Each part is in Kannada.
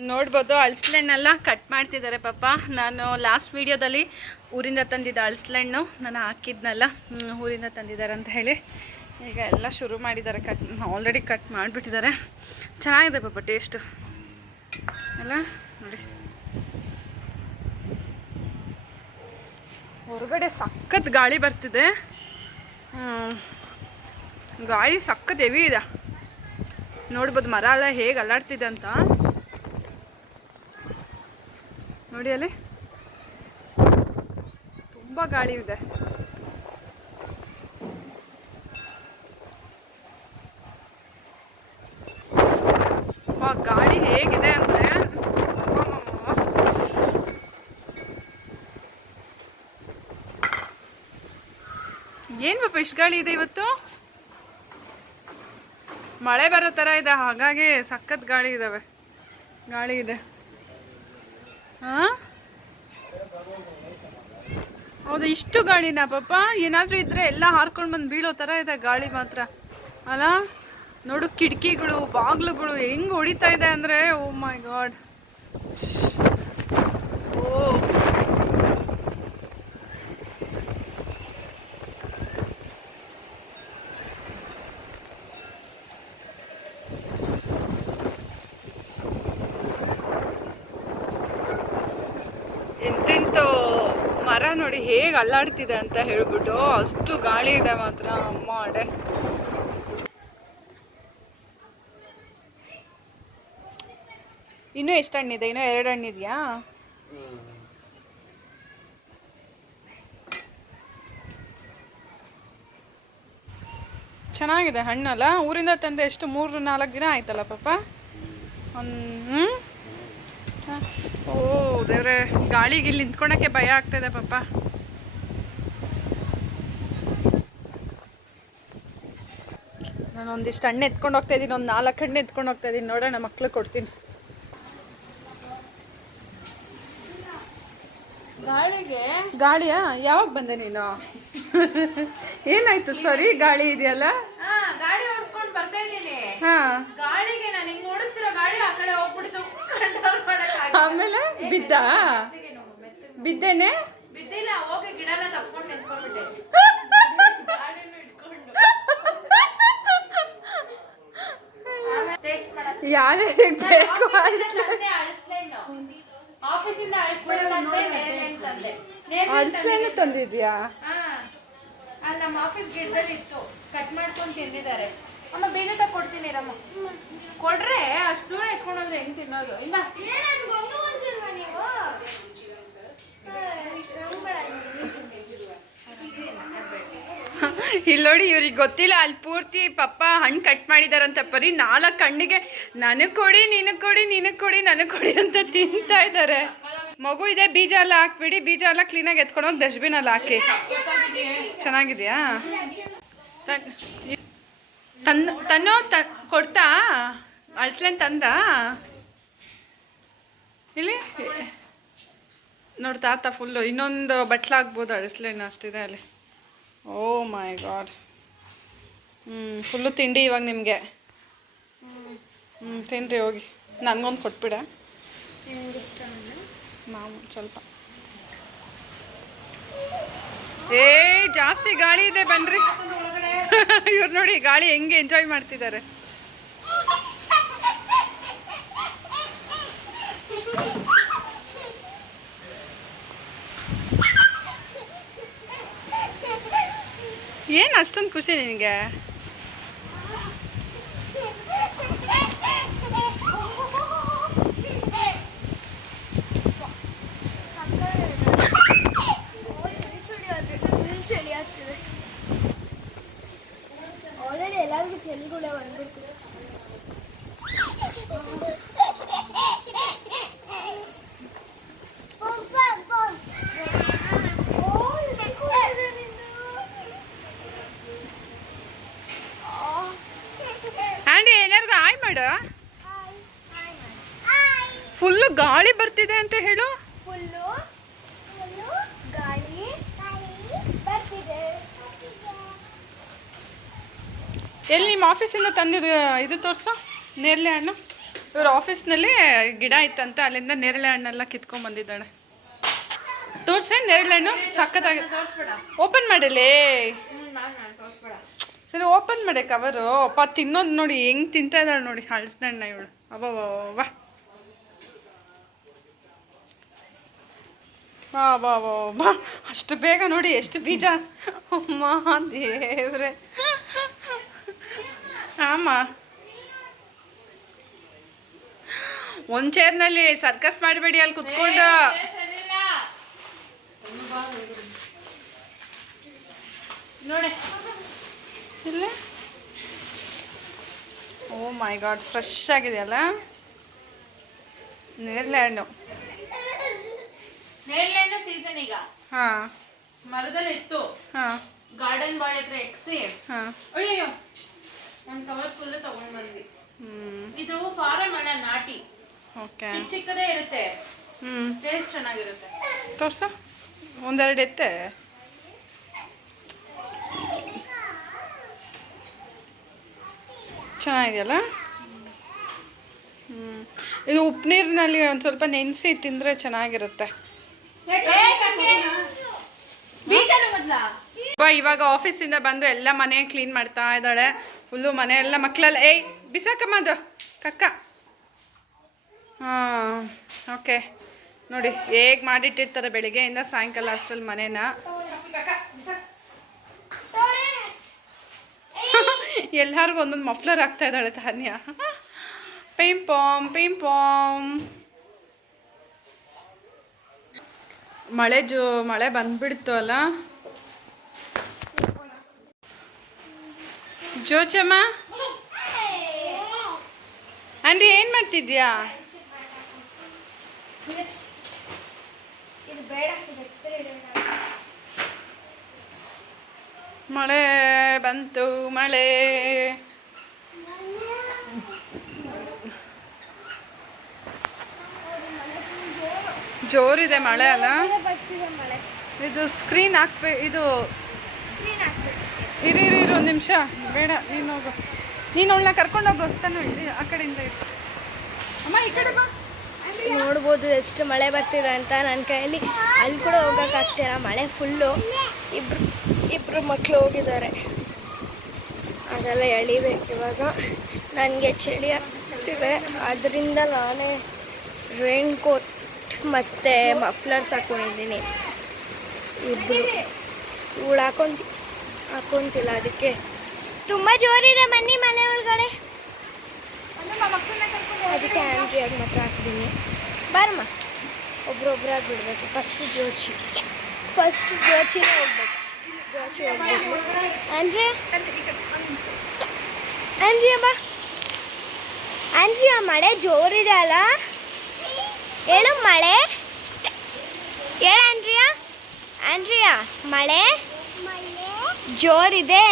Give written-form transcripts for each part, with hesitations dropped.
ನೋಡ್ಬೋದು ಹಲಸಿನಣ್ಣೆಲ್ಲ ಕಟ್ ಮಾಡ್ತಿದ್ದಾರೆ ಪಾಪ. ನಾನು ಲಾಸ್ಟ್ ವೀಡಿಯೋದಲ್ಲಿ ಊರಿಂದ ತಂದಿದ್ದ ಹಲಸಿನಣ್ಣು ನಾನು ಹಾಕಿದ್ನಲ್ಲ, ಊರಿಂದ ತಂದಿದ್ದಾರೆ ಅಂತ ಹೇಳಿ ಈಗ ಎಲ್ಲ ಶುರು ಮಾಡಿದ್ದಾರೆ. ಆಲ್ರೆಡಿ ಕಟ್ ಮಾಡಿಬಿಟ್ಟಿದ್ದಾರೆ. ಚೆನ್ನಾಗಿದೆ ಪಾಪ ಟೇಸ್ಟು ಅಲ್ಲ. ನೋಡಿ ಹೊರಗಡೆ ಸಖತ್ ಗಾಳಿ ಬರ್ತಿದೆ. ಗಾಳಿ ಸಖತ್ ಹೆವಿ ಇದೆ. ನೋಡ್ಬೋದು ಮರ ಎಲ್ಲ ಹೇಗೆ ಅಲ್ಲಾಡ್ತಿದೆ ಅಂತ. ನೋಡಿ ಅಲ್ಲಿ ತುಂಬ ಗಾಳಿ ಇದೆ. ಗಾಳಿ ಹೇಗಿದೆ ಅಂದರೆ ಏನು ಪಾಪ ಇಷ್ಟು ಗಾಳಿ ಇದೆ ಇವತ್ತು. ಮಳೆ ಬರೋ ಥರ ಇದೆ, ಹಾಗಾಗಿ ಸಖತ್ ಗಾಳಿ ಇದೆ. ಹಾಂ ಹೌದು, ಇಷ್ಟು ಗಾಳಿನಾ ಪಾಪ? ಏನಾದರೂ ಇದ್ದರೆ ಎಲ್ಲ ಹಾರ್ಕೊಂಡು ಬಂದು ಬೀಳೋ ಥರ ಇದೆ ಗಾಳಿ ಮಾತ್ರ ಅಲ್ಲ. ನೋಡು ಕಿಟಕಿಗಳು ಬಾಗಿಲುಗಳು ಹೆಂಗೆ ಹೊಡಿತಾ ಇದೆ ಅಂದರೆ ಓ ಮೈ ಗಾಡ್. ಓ ಎಂತೆಂತೋ ಮರ ನೋಡಿ ಹೇಗೆ ಅಲ್ಲಾಡ್ತಿದೆ ಅಂತ ಹೇಳ್ಬಿಟ್ಟು. ಅಷ್ಟು ಗಾಳಿ ಇದೆ ಮಾತ್ರ ಅಮ್ಮ ಅಡೆ. ಇನ್ನೂ ಎಷ್ಟು ಹಣ್ಣಿದೆ? ಇನ್ನೂ 2 ಹಣ್ಣಿದೆಯಾ? ಚೆನ್ನಾಗಿದೆ ಹಣ್ಣಲ್ಲ. ಊರಿಂದ ತಂದೆ ಎಷ್ಟು 3-4 ದಿನ ಆಯ್ತಲ್ಲ ಪಾಪ. ಓ ದೇವ್ರೆ, ಗಾಳಿಗೆ ಇಲ್ಲಿ ನಿಂತ್ಕೊಳಕ್ಕೆ ಭಯ ಆಗ್ತಾಯಿದೆ ಪಾಪ. ನಾನು ಒಂದಿಷ್ಟು ಹಣ್ಣು ಎತ್ಕೊಂಡು ಹೋಗ್ತಾ ಇದ್ದೀನಿ, ಒಂದು 4 ಹಣ್ಣು ಎತ್ಕೊಂಡು ಹೋಗ್ತಾ ಇದ್ದೀನಿ. ನೋಡೋಣ ಮಕ್ಳಿಗೆ ಕೊಡ್ತೀನಿ. ಗಾಳಿಯಾ? ಯಾವಾಗ ಬಂದೆ ನೀನು? ಏನಾಯ್ತು? ಸರಿ ಗಾಳಿ ಇದೆಯಲ್ಲ. ಗಾಡಿ ಓಡಿಸ್ಕೊಂಡು ಬರ್ತಾ ಇದ್ದೀನಿ. ಗಾಳಿಗೆ ನಾನು ಹಿಂಗ್ ಓಡಿಸ್ತಿರೋ ಗಾಳಿ ಆ ಕಡೆ ಹೋಗ್ಬಿಡ್ತು. ಆಮೇಲೆ ಬಿದ್ದೇನೆ? ಬಿದ್ದಿಲ್ಲ, ಹೋಗಿ ಗಿಡನ ತಪ್ಕೊಂಡು ನಿಂತ್ಕೊಂಡ್ಬಿಟ್ಟೆ. ಯಾರ್ಯಾರಿಗೆ ಬೇಕು ಆಫೀಸಿಂದ ಅಳಿಸ್ಲೇನು ತಂದಿದ್ಯಾ? ಅಲ್ಲಿ ನಮ್ಮ ಆಫೀಸ್ ಗಿಡದಲ್ಲಿ ಇತ್ತು, ಕಟ್ ಮಾಡ್ಕೊಂಡು ತಿಂದಿದ್ದಾರೆ. ಅಮ್ಮ ಬೀಜ ತಗೊಡ್ತೀನಿ ರಮ್ಮ. ಕೊಡ್ರೆ ಅಷ್ಟು ದೂರ ಎತ್ಕೊಂಡೋದ್ರೆ ಹೆಂಗ್ ತಿನ್ನೋದು? ಇಲ್ಲ ಇಲ್ಲಿ ನೋಡಿ, ಇವ್ರಿಗೆ ಗೊತ್ತಿಲ್ಲ. ಅಲ್ಲಿ ಪೂರ್ತಿ ಪಪ್ಪ ಹಣ್ಣು ಕಟ್ ಮಾಡಿದಾರಂತ. ಬರೀ 4 ಹಣ್ಣಿಗೆ ನನಗೆ ಕೊಡಿ, ನಿನಗೆ ಕೊಡಿ, ನಿನಗೆ ಕೊಡಿ, ನನಗೆ ಕೊಡಿ ಅಂತ ತಿಂತಾ ಇದ್ದಾರೆ. ಮಗು ಇದೆ, ಬೀಜ ಎಲ್ಲ ಹಾಕ್ಬಿಡಿ. ಬೀಜ ಎಲ್ಲ ಕ್ಲೀನಾಗಿ ಎತ್ಕೊಂಡೋಗಿ ಡಸ್ಟ್ಬಿನಲ್ಲಿ ಹಾಕಿ. ಚೆನ್ನಾಗಿದೆಯಾ? ತನ್ನೋ ಕೊಡ್ತಾ ಅಳ್ಸ್ಲೇನು ತಂದ ಇಲ್ಲಿ ನೋಡಿ ತಾತ ಫುಲ್ಲು. ಇನ್ನೊಂದು ಬಟ್ಲಾಗ್ಬೋದು ಅಳಿಸ್ಲೇನು, ಅಷ್ಟಿದೆ ಅಲ್ಲಿ. ಓ ಮೈ ಗಾಡ್. ಫುಲ್ಲು ತಿಂಡಿ ಇವಾಗ ನಿಮಗೆ. ತಿನ್ನಿರಿ ಹೋಗಿ. ನನಗೊಂದು ಕೊಟ್ಬಿಡ. ನಾವು ಸ್ವಲ್ಪ ಜಾಸ್ತಿ ಗಾಳಿ ಇದೆ, ಬನ್ನಿರಿ. ಇವ್ರು ನೋಡಿ ಗಾಳಿ ಹೆಂಗೆ ಎಂಜಾಯ್ ಮಾಡ್ತಿದ್ದಾರೆ. ಏನು ಅಷ್ಟೊಂದು ಖುಷಿ ನಿನಗೆ? ಆಲ್ರೆಡಿ ಎಲ್ಲರಿಗೂ ಚಳಿಗುಳೆ ಬಂದ್ಬಿಡ್ತು. ಆಂಟಿ ಏನಾರ್ಗು ಹಾಯ್ ಮಾಡು. ಫುಲ್ಲು ಗಾಳಿ ಬರ್ತಿದೆ ಅಂತ ಹೇಳು. ಫುಲ್ಲು ಗಾಳಿ ಬರ್ತಿದೆ. ಎಲ್ಲಿ ನಿಮ್ಮ ಆಫೀಸಿಂದ ತಂದಿದ್ದು ಇದು ತೋರಿಸು, ನೇರಳೆ ಹಣ್ಣು. ಇವ್ರ ಆಫೀಸ್ನಲ್ಲಿ ಗಿಡ ಇತ್ತಂತ ಅಲ್ಲಿಂದ ನೇರಳೆ ಹಣ್ಣೆಲ್ಲ ಕಿತ್ಕೊಂಡ್ ಬಂದಿದ್ದಾಳೆ. ತೋರ್ಸೆ ನೇರಳೆ ಹಣ್ಣು ಸಖತ್ತಾಗಿ. ಓಪನ್ ಮಾಡಲೇ. ಸರಿ ಓಪನ್ ಮಾಡಿ ಕವರು. ಅಪ್ಪ ತಿನ್ನೋದು ನೋಡಿ ಹೆಂಗ್ ತಿಂತಾ ಇದ್ದಾಳೆ ನೋಡಿ ಹಳಸಿನ ಹಣ್ಣ ಇವಳು. ಅಬ್ಬಾ ಬಾ ಅಷ್ಟು ಬೇಗ ನೋಡಿ ಎಷ್ಟು ಬೀಜ. ಅಮ್ಮ ದೇವ್ರೆ. ಆಮ ಒಂದ್ ಚೇರ್ನಲ್ಲಿ ಸರ್ಕಸ್ ಮಾಡಬೇಡಿ ಅಲ್ಲಿ ಕುತ್ಕೊಂಡು. ನೋಡಿ ಇಲ್ಲ. ಓ ಮೈ ಗಾಡ್ ಫ್ರೆಶ್ ಆಗಿದೆಯಲ್ಲ ನೇರಳೆ ಹಣ್ಣು. ನೇರಳೆ ಹಣ್ಣು ಸೀಸನ್ ಈಗ. ಹಾಂ ಮರದಲ್ಲಿ ಇತ್ತು. ಹಾಂ ಗಾರ್ಡನ್ ಬಾಯ್ ಹತ್ರ ಎಕ್ಸಿ. ಹಾಂ ಅಯ್ಯೋ ಒಂದು ಕವರ್ ಫುಲ್ ತಗೊಂಡ್ ಬಂದ್ವಿ. ಇದು ಫಾರಂ ಅಲ್ಲ, ನಾಟಿ. ಓಕೆ. ಚಿಕ್ಕದೇ ಇರುತ್ತೆ. ಟೇಸ್ಟ್ ಚೆನ್ನಾಗಿರುತ್ತೆ. ತೋರ್ಸ ಒಂದೆರಡು ಎತ್ತೆ. ಚೆನ್ನಾಗಿದೆಯಲ್ಲ. ಇದು ಉಪ್ಪು ನೀರಿನಲ್ಲಿ ಒಂದು ಸ್ವಲ್ಪ ನೆನೆಸಿ ತಿಂದರೆ ಚೆನ್ನಾಗಿರುತ್ತೆ. ಇವಾಗ ಆಫೀಸಿಂದ ಬಂದು ಎಲ್ಲ ಮನೆ ಕ್ಲೀನ್ ಮಾಡ್ತಾ ಇದ್ದಾಳೆ. ಫುಲ್ಲು ಮನೆ ಎಲ್ಲ ಮಕ್ಕಳೆಲ್ಲ ಬಿಸಾಕಮ್ಮ ಅದು ಕಕ್ಕ. ಹಾಂ ಓಕೆ ನೋಡಿ ಹೇಗೆ ಮಾಡಿಟ್ಟಿರ್ತಾರೆ ಬೆಳಿಗ್ಗೆಯಿಂದ ಸಾಯಂಕಾಲ ಅಷ್ಟರಲ್ಲಿ ಮನೇನ. ಎಲ್ಲರಿಗೂ ಒಂದೊಂದು ಮಫ್ಲರ್ ಆಗ್ತಾ ಇದ್ದಾಳೆ ತಾನ್ಯ. ಪಿಂಪಾಮ್ ಪಿಂಪಾಮ್. ಮಳೆ ಬಂದ್ಬಿಡ್ತು ಅಲ್ಲ. ಜೋಚಮ್ಮ ಆಂಟಿ ಏನು ಮಾಡ್ತಿದ್ಯಾ? ಮಳೆ ಬಂತು ಮಳೆ. ಜೋರಿದೆ ಮಳೆ ಅಲ್ಲ. ಇದು ಸ್ಕ್ರೀನ್ ಇದು ಇರಿ ಒಂದು ನಿಮಿಷ. ಬೇಡ ನೀನು ಹೋಗು. ನೀನು ಅವಳನ್ನ ಕರ್ಕೊಂಡೋಗು ತಾನು. ಆ ಕಡೆಯಿಂದ ಇರು ಅಮ್ಮ, ಈ ಕಡೆ ಬಾ. ನೋಡ್ಬೋದು ಎಷ್ಟು ಮಳೆ ಬರ್ತಿದೆ ಅಂತ. ನನ್ನ ಕೈಯಲ್ಲಿ ಅಲ್ಲಿ ಕೂಡ ಹೋಗೋಕ್ಕಾಗ್ತಿಲ್ಲ, ಮಳೆ ಫುಲ್ಲು. ಇಬ್ಬರು ಮಕ್ಕಳು ಹೋಗಿದ್ದಾರೆ, ಅದೆಲ್ಲ ಎಳಿಬೇಕು ಇವಾಗ. ನನಗೆ ಚಳಿ ಆಗ್ತಿದೆ, ಅದರಿಂದ ನಾನೇ ರೈನ್ ಕೋಟ್ ಮತ್ತು ಮಫ್ಲರ್ಸ್ ಹಾಕ್ಕೊಂಡಿದ್ದೀನಿ. ಇಬ್ಬರು ಇವಳು ಹಾಕ್ಕೊಂತಿಲ್ಲ, ಅದಕ್ಕೆ ತುಂಬ ಜೋರಿದೆ ಮನೆ ಒಳಗಡೆ. ಅದಕ್ಕೆ ಆಂಡ್ರಿಯಾಗಿ ಮಾತ್ರ ಹಾಕಿದ್ದೀನಿ. ಬಾರಮ್ಮ, ಒಬ್ರೊಬ್ರಾಗಿ ಬಿಡಬೇಕು. ಫಸ್ಟು ಜೋಚಿನೇ ಹೋಗ್ಬೇಕು. ಜೋಚಿ ಹೋಗ್ಬೇಕು. ಆಂಡ್ರಿಯಾ ಬಾ. ಆಂಡ್ರಿಯಾ ಮಳೆ ಜೋರಿದೆ ಅಲ್ಲ, ಹೇಳು ಮಳೆ. ಹೇಳು ಆಂಡ್ರಿಯಾ ಮಳೆ ಜೋರಿದೆ.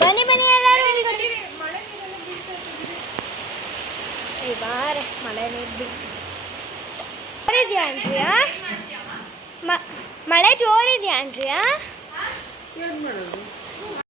ಬನ್ನಿ ಎಲ್ಲರೂ ಬಾರೆ. ಮಳೆ ನೀರು ಜೋರಿದೆಯಾ ಆಂಡ್ರಿಯಾ? ಮಳೆ ಜೋರಿದೆಯಾ ಆಂಡ್ರಿಯಾ?